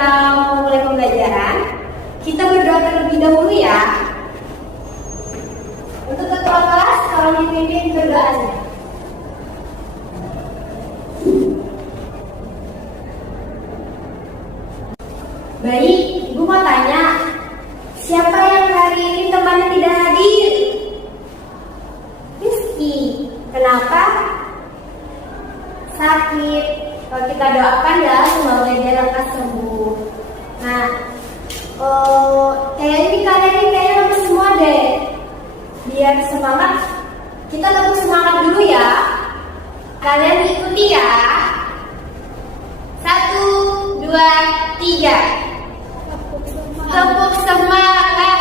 kita mulai pembelajaran, kita berdoa terlebih dahulu ya. Untuk ketua kelas, tolong dipimpin berdoanya. Baik, Ibu mau tanya, siapa yang hari ini temannya tidak hadir? Rizky. Kenapa? Sakit. Kalau kita doakan ya, semoga dia lekas sembuh. Nah, kalian ini kayaknya lemes semua deh. Biar semangat, kita tetap semangat dulu ya. Kalian ikuti ya. 1, 2, 3. Tepuk semangat.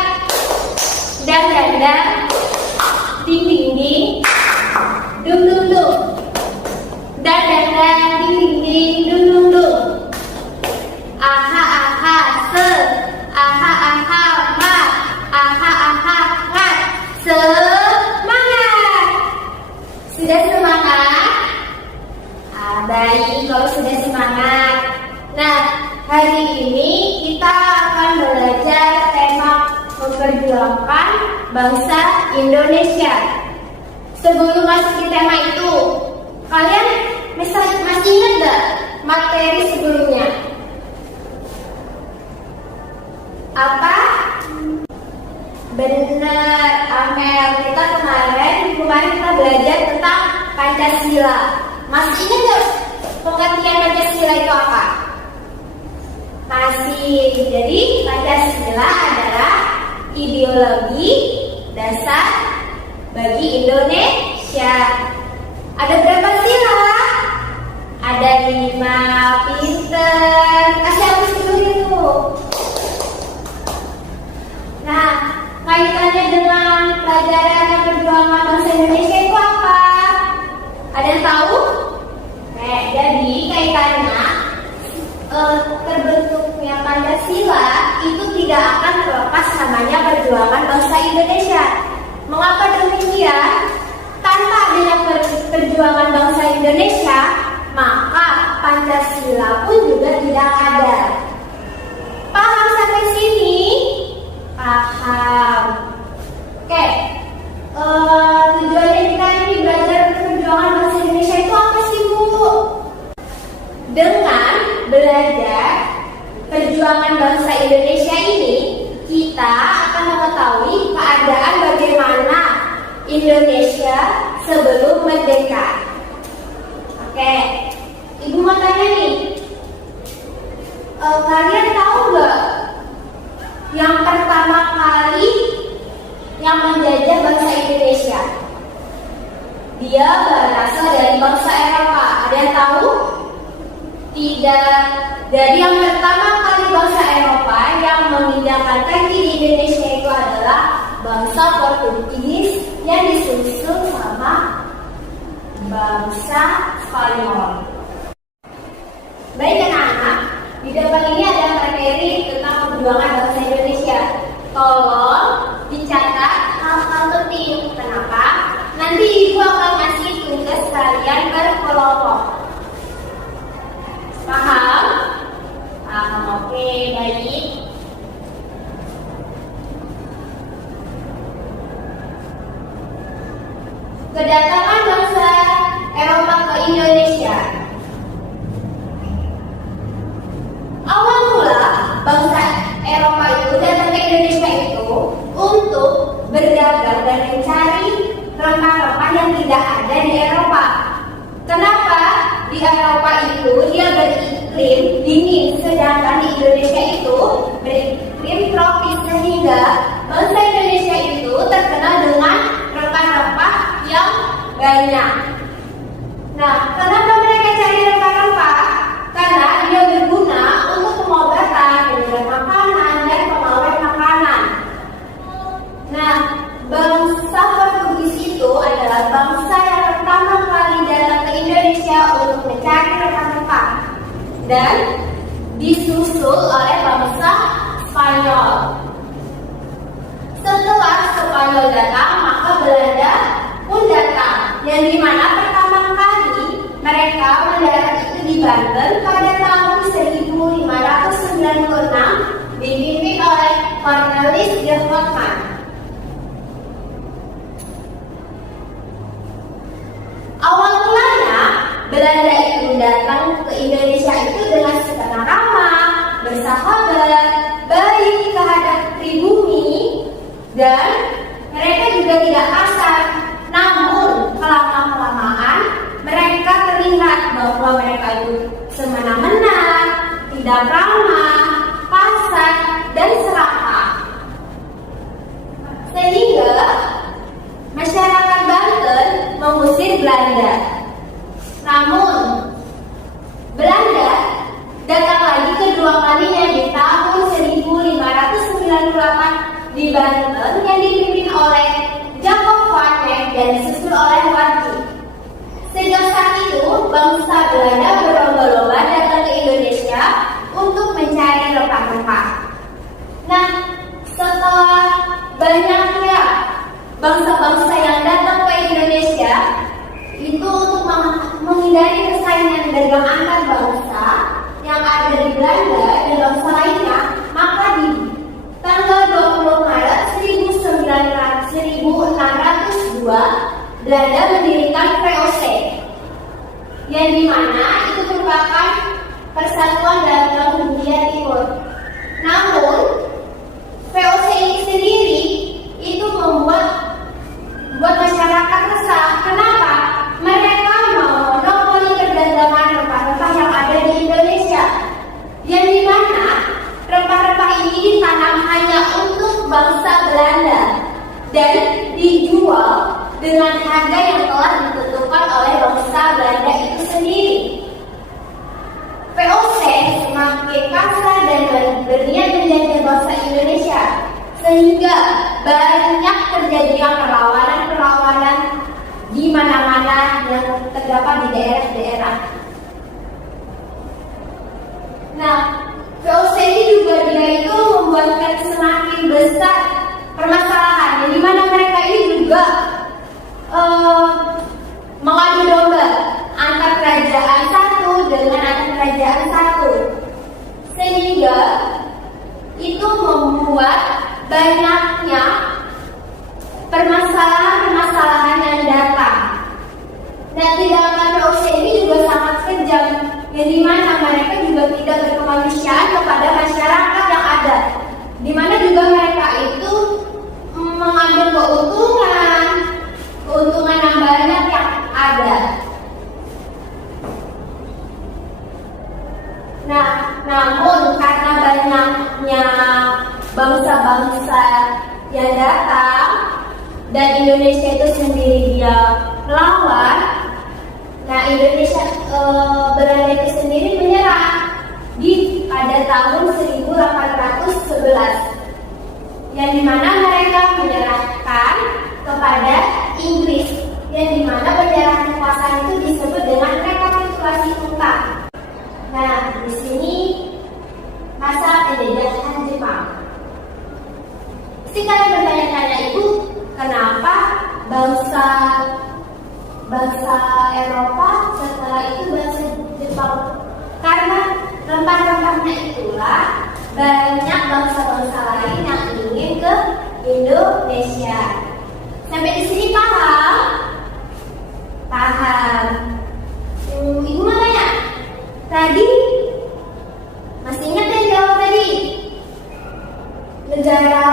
Dang dang dang. Ding ding ding. Dung dung dung. Dang dang dang. Ding ding ding. Dung dung dung. Aha aha se. Aha aha ma. Aha aha ngat. Semangat. Sudah semangat? Baik, kalau sudah semangat. Nah, hari ini kita akan belajar tema memperjuangkan bangsa Indonesia. Sebelum masuk ke tema itu, kalian masih ingat gak materi sebelumnya? Apa? Benar, Amel. Kita kemarin kita belajar tentang Pancasila. Masih ingat gak pengertian Pancasila itu apa? Masih. Jadi Pancasila adalah ideologi dasar bagi Indonesia. Ada berapa sila? Ada 5. Pinter. Kasih hapus dulu itu. Nah, kaitannya dengan pelajaran perjuangan bangsa Indonesia itu apa? Ada yang tahu? Jadi kaitannya terbentuknya Pancasila itu tidak akan terlepas namanya perjuangan bangsa Indonesia. Mengapa demikian? Tanpa adanya perjuangan bangsa Indonesia, maka Pancasila pun juga tidak ada. Paham sampai sini? Paham. Oke. Tujuannya kita ini belajar perjuangan bangsa Indonesia itu apa sih, Bu? Dengan belajar perjuangan bangsa Indonesia ini, kita akan mengetahui keadaan bagaimana Indonesia sebelum merdeka. Oke, Ibu mau tanya nih, kalian tahu nggak yang pertama kali yang menjajah bangsa Indonesia? Dia berasal dari bangsa Eropa. Ada yang tahu? Tidak. Jadi yang pertama kali bangsa Eropa yang memindahkan kaki di Indonesia itu adalah bangsa Portugis yang disusul sama bangsa Spanyol. Baik anak-anak, di depan ini ada materi tentang perjuangan bangsa Indonesia. Tolong dicatat hal-hal penting. Kenapa? Nanti Ibu akan ngasih tugas kalian berkelompok. Paham? Paham, oke, baik. Kedatangan bangsa Eropa ke Indonesia. Awal mula bangsa Eropa itu datang ke Indonesia itu untuk berdagang dan mencari rempah-rempah yang tidak ada di Eropa. Kenapa? Di Eropa itu dia beriklim dingin, sedangkan di Indonesia itu beriklim tropis, sehingga bangsa Indonesia itu terkenal dengan rempah-rempah yang banyak. Nah, kenapa mereka cari rempah-rempah? Karena dia berguna untuk pengobatan, penyedap makanan, dan pengawet makanan. Nah, bangsa Portugis itu adalah bangsa yang pertama kali datang ke Indonesia untuk mencari rempah-rempah dan disusul oleh bangsa Spanyol. Setelah Spanyol datang, maka Belanda pun datang, yang dimana pertama kali mereka mendarat itu di Banten pada tahun 1519. 1496 dipimpin oleh Cornelis de Houtman. Awal mulanya Belanda itu datang ke Indonesia itu dengan setengah ramah, bersahabat, baik terhadap pribumi, dan mereka juga tidak kasar. Namun kelamaan mereka terlihat bahwa mereka itu semena-mena, tidak ramah, kasar, dan serakah. Sehingga masyarakat Banten mengusir Belanda. Namun Belanda datang lagi kedua kalinya di tahun 1598 di Banten yang dipimpin oleh Jacob van Eyck dan disusul oleh Warki. Sejak saat itu, bangsa Belanda berlomba-lomba datang ke Indonesia untuk mencari rempah-rempah. Nah, setelah banyaknya bangsa-bangsa yang datang ke Indonesia, itu untuk menghindari persaingan dagang antar bangsa yang ada di Belanda dan bangsa lainnya, maka di tanggal 20 Maret 1602 Belanda mendirikan VOC, yang dimana itu merupakan persatuan dagang dunia timur. Namun VOC ini sendiri itu membuat masyarakat resah. Kenapa? Mereka memonopoli perdagangan rempah-rempah yang ada di Indonesia, yang dimana rempah-rempah ini ditanam hanya untuk bangsa Belanda dan dijual dengan harga yang telah ditentukan oleh bangsa Belanda itu sendiri. VOC semakin kasar dan berniat menjajah bangsa Indonesia, sehingga banyak terjadinya perlawanan di mana-mana yang terdapat di daerah-daerah. Nah, VOC ini juga dia itu membuatkan semakin besar permasalahan, di mana mereka ini juga mengadu domba antar kerajaan satu dengan antar kerajaan satu, sehingga itu membuat banyaknya permasalahan-permasalahan yang datang. Dan tindakan VOC ini juga sangat kejam, yang dimana mereka juga tidak berkemanusiaan kepada masyarakat yang ada, dimana juga mereka itu mengambil keuntungan yang banyak yang ada. Nah, namun karena banyaknya bangsa-bangsa yang datang dan Indonesia itu sendiri dia melawan, nah Indonesia Belanda itu sendiri menyerah pada tahun 1811, yang dimana mereka menyerahkan kepada Inggris, yang dimana penyerahan kekuasaan itu disebut dengan rekapitulasi utang. Nah, di sini masa penjajahan Jepang. Pasti kalian bertanya-tanya, Ibu, kenapa bangsa Eropa setelah itu bangsa Jepang? Karena rempah-rempahnya itulah banyak bangsa-bangsa lain yang ingin ke Indonesia. Sampai di sini paham? Paham. Ibu mau tanya, tadi masih ingat yang jawab tadi? Negara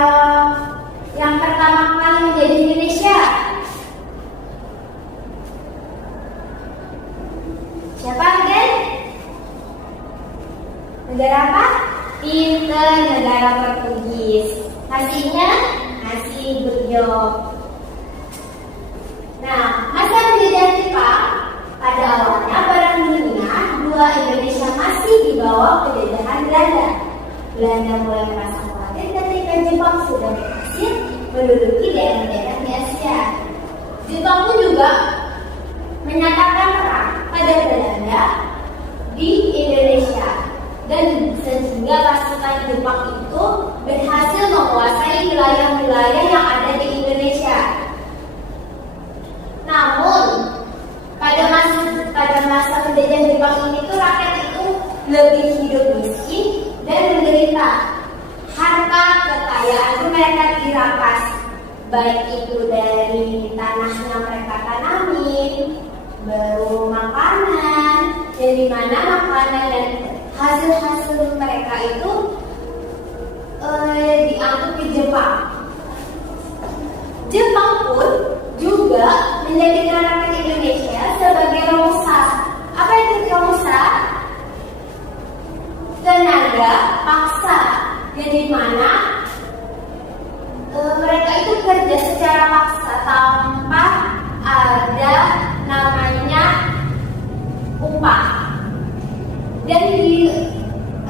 yang pertama kali menjadi Indonesia siapa, Gen? Negara apa? Pinter, negara Portugis. Nasinya nasi burjo. Nah, masa penjajahan Jepang pada awalnya perang dunia dua Indonesia masih di bawah penjajahan Belanda. Belanda mulai merasa khawatir ketika Jepang sudah berhasil menduduki daerah-daerah di Asia. Jepang pun juga menyatakan perang pada Belanda di Indonesia, dan sehingga pasukan Jepang itu berhasil menguasai wilayah-wilayah yang ada di Indonesia. Namun pada masa penjajahan Jepang ini tuh rakyat itu lebih hidup miskin dan menderita. Harta kekayaan mereka dirampas, baik itu dari tanah yang mereka tanamin, baru makanan, dan di mana makanan dan hasil-hasil mereka itu diangkut ke Jepang. Jepang pun juga menjadikan rakyat Indonesia sebagai romusa. Apa itu romusa? Tenaga paksa, jadi mana mereka itu kerja secara paksa tanpa ada namanya upah. Dan di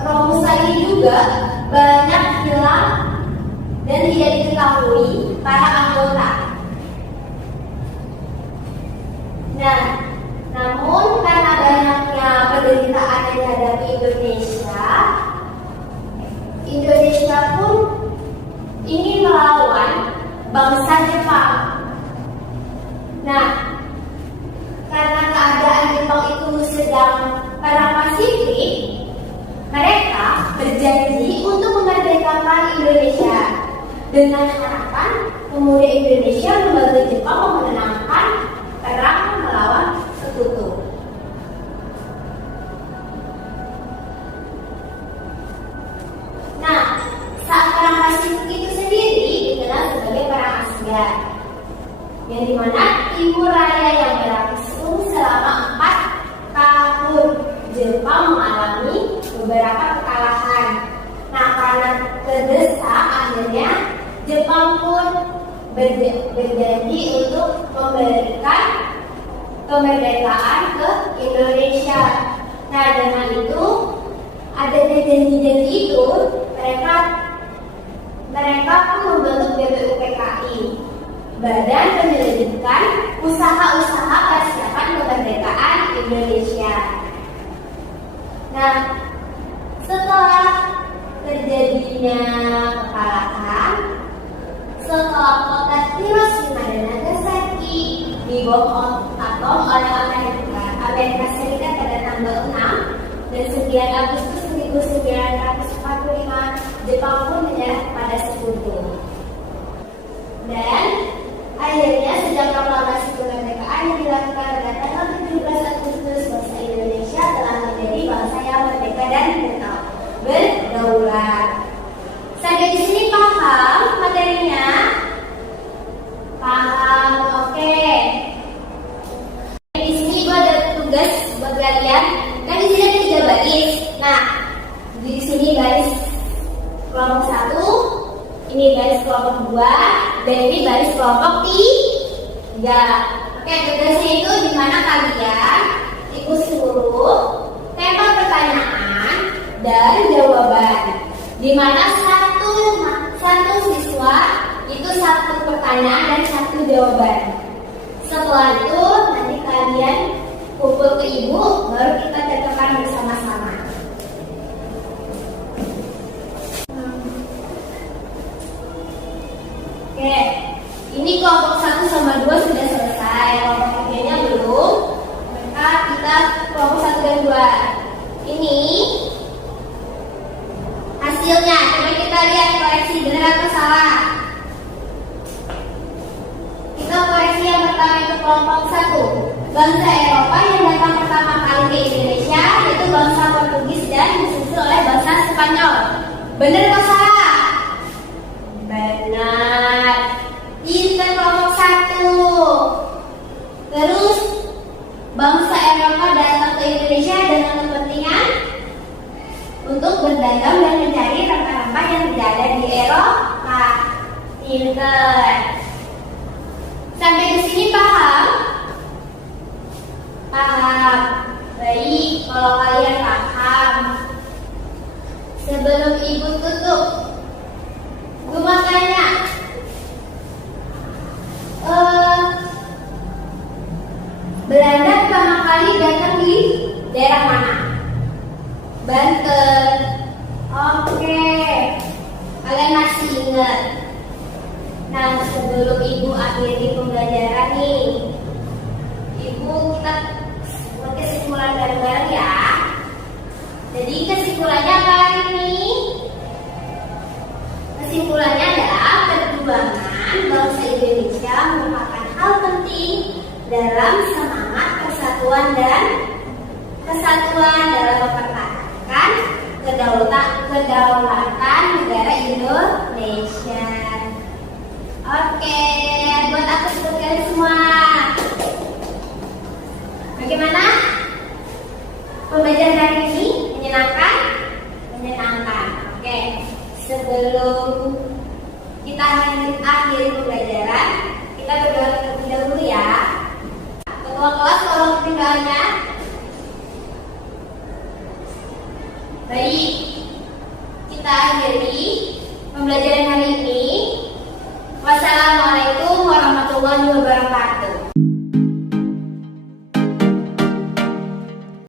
romusa ini juga banyak hilang dan tidak diketahui para anggota. Nah, namun karena banyaknya penderitaan yang dihadapi Indonesia pun ingin melawan bangsa Jepang. Nah, karena keadaan Jepang itu sedang perang Pasifik, mereka berjanji untuk memerdekakan Indonesia dengan harapan pemuda Indonesia membantu Jepang memenangkan perang melawan sekutu. Nah, saat perang Pasifik itu sendiri dikenal sebagai perang Asia, yang dimana Timur Raya yang berlangsung selama 4 tahun. Jepang mengalami beberapa kekalahan. Nah, karena terdesak, akhirnya Jepang pun berjanji untuk memberikan kemerdekaan ke Indonesia. Nah, dengan itu adanya janji-janji itu, mereka pun membentuk BPUPKI, Badan Penyelidikan Usaha-Usaha Persiapan Kemerdekaan Indonesia. Nah, setelah terjadinya kekalahan, setelah kota Hiroshima dan Nagasaki dibom atom oleh Amerika Serikat pada tanggal 6 dan 9 Agustus 1945, Jepang pun menyerah pada sekutu. Dan akhirnya sejak proklamasi kemerdekaan yang dilakukan pada tanggal 17 Agustus, bangsa Indonesia telah menjadi bangsa yang merdeka dan berdaulat. Sampai di sini paham materinya? Paham, oke. Di sini gue ada tugas buat kalian. Kan di sini ada 3 baris. Nah, di sini baris kelompok 1, ini baris kelompok 2, dan ini baris kelompok 3. Oke, tugasnya itu dimana kalian suruh tempel pertanyaan dan jawaban, dimana satu siswa itu 1 pertanyaan dan 1 jawaban. Setelah itu nanti kalian kumpul ke ibu, baru kita cocokkan bersama-sama. Oke, ini kelompok 1 sama 2 sudah selesai, kelompok 3-nya belum. Maka kita kelompok 1 dan 2. Ini hasilnya, coba kita lihat koreksi benar atau salah. Kita koreksi yang pertama itu kelompok 1. Bangsa Eropa yang datang pertama kali ke Indonesia yaitu bangsa Portugis dan disusul oleh bangsa Spanyol. Benar atau salah? Benar. Pinter kelompok 1. Terus bangsa Eropa datang ke Indonesia dengan kepentingan untuk berdagang dan mencari rempah-rempah yang tidak ada di Eropa. Pinter. Sampai di sini paham? Paham. Baik, kalau kalian paham, sebelum ibu tutup, gue mau tanya, Belanda pertama kali datang di daerah mana? Banten. Oke, kalian masih ingat? Nah, sebelum ibu akhiri pembelajaran nih, ibu kita buat kesimpulan bareng-bareng ya. Jadi kesimpulannya apa hari ini? kesimpulannya adalah perjuangan bangsa Indonesia merupakan hal penting dalam semangat persatuan dalam mempertahankan kedaulatan negara Indonesia. Oke, buat aku sebutkan semua. Bagaimana? Pembelajaran hari ini menyenangkan? Menyenangkan. Oke, sebelum kita akhiri pembelajaran, kita berdoa terlebih dahulu ya. Ketua kelas tolong pimpin doanya. Baik, kita akhiri pembelajaran hari ini. Wassalamualaikum warahmatullahi wabarakatuh.